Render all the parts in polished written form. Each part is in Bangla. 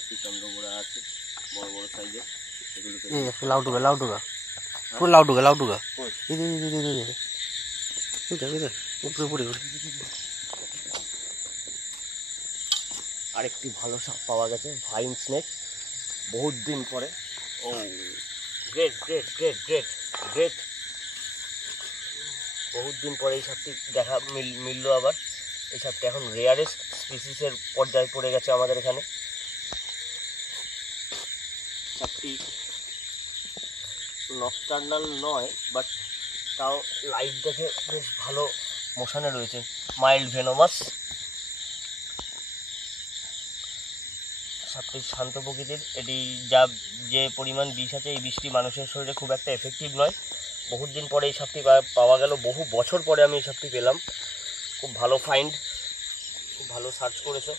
আছে, চন্দ্রবোড়া আছে বড় বড় সাইজের, এগুলোকে লাউডুগা পুরো লাউডুগা উপরে আরেকটি ভালো সাপ পাওয়া গেছে, ভাইন স্নেক, বহুত দিন পরে। Oh great great great great great, বহুত দিন পরে এই সাপটি দেখা মিললো আবার। এই সাপটি এখন রেয়ারেস্ট স্পিসিসের পর্যায়ে পড়ে গেছে আমাদের এখানে। সাপটি নকটার্নাল নয়, বাট তাও লাইট দেখে বেশ ভালো মোশনে রয়েছে, মাইল্ড ভেনোমাস। সাপটি শান্ত প্রকৃতির। এটি যে পরিমাণ বিষ আছে, এই বিষটি মানুষের শরীরে খুব একটা এফেক্টিভ নয়। বহুত দিন পরে এই সাপটি পাওয়া গেল, বহু বছর পরে আমি এই সাপটি পেলাম। খুব ভালো ফাইন্ড, খুব ভালো সার্চ করেছে,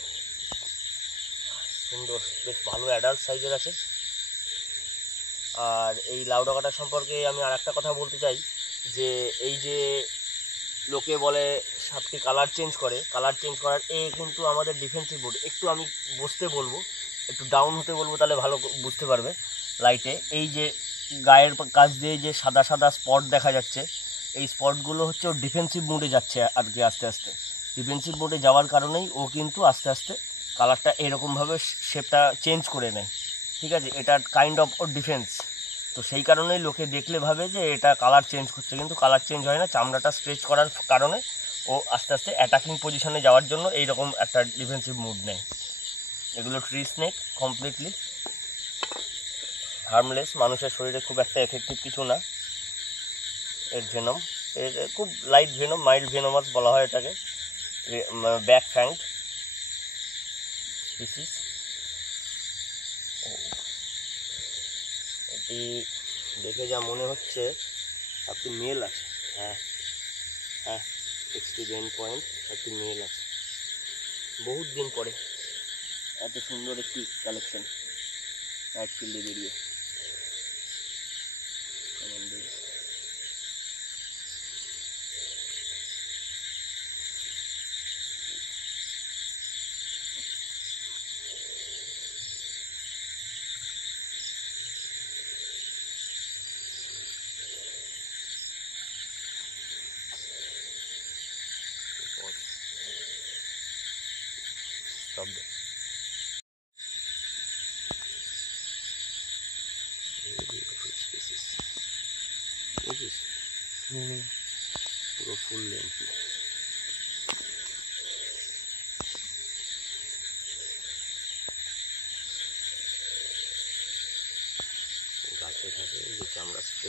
সুন্দর, বেশ ভালো অ্যাডাল্ট সাইজের আছে। আর এই লাউডাগাটা সম্পর্কে আমি আর একটা কথা বলতে চাই, যে এই যে লোকে বলে সাপটি কালার চেঞ্জ করার কিন্তু আমাদের ডিফেন্সিভ বোর্ড। একটু আমি বসতে বলবো, একটু ডাউন হতে বলবো, তাহলে ভালো বুঝতে পারবে লাইটে। এই যে গায়ের কাছ দিয়ে যে সাদা সাদা স্পট দেখা যাচ্ছে, এই স্পটগুলো হচ্ছে ওর ডিফেন্সিভ মোডে যাচ্ছে আর কি। আস্তে আস্তে ডিফেন্সিভ মোডে যাওয়ার কারণেই ও কিন্তু আস্তে আস্তে কালারটা এরকমভাবে শেপটা চেঞ্জ করে নেয়, ঠিক আছে? এটা কাইন্ড অফ ওর ডিফেন্স। তো সেই কারণেই লোকে দেখলে ভাবে যে এটা কালার চেঞ্জ করছে, কিন্তু কালার চেঞ্জ হয় না। চামড়াটা স্ট্রেচ করার কারণে ও আস্তে আস্তে অ্যাটাকিং পজিশনে যাওয়ার জন্য এইরকম একটা ডিফেন্সিভ মুড নেয়। এগুলো ট্রি স্নেক, কমপ্লিটলি হার্মলেস, মানুষের শরীরে খুব একটা এফেক্টিভ কিছু না। এর ভেনম, এর খুব লাইট ভেনম, মাইল্ড ভেনোমাস বলা হয় এটাকে। Back fanged species. এটি দেখে যা মনে হচ্ছে একটি মেল আছে। হ্যাঁ হ্যাঁ, 69 পয়েন্ট, একটি মেল আছে। বহুত দিন পরে এত সুন্দর একটি কালেকশন রাইট ফিল্ডে বেরিয়ে। Stop there. Very beautiful species. This is পুরো ফুল লেন্থ। গাছে থাকে যে চামড়া স্ট্রেচ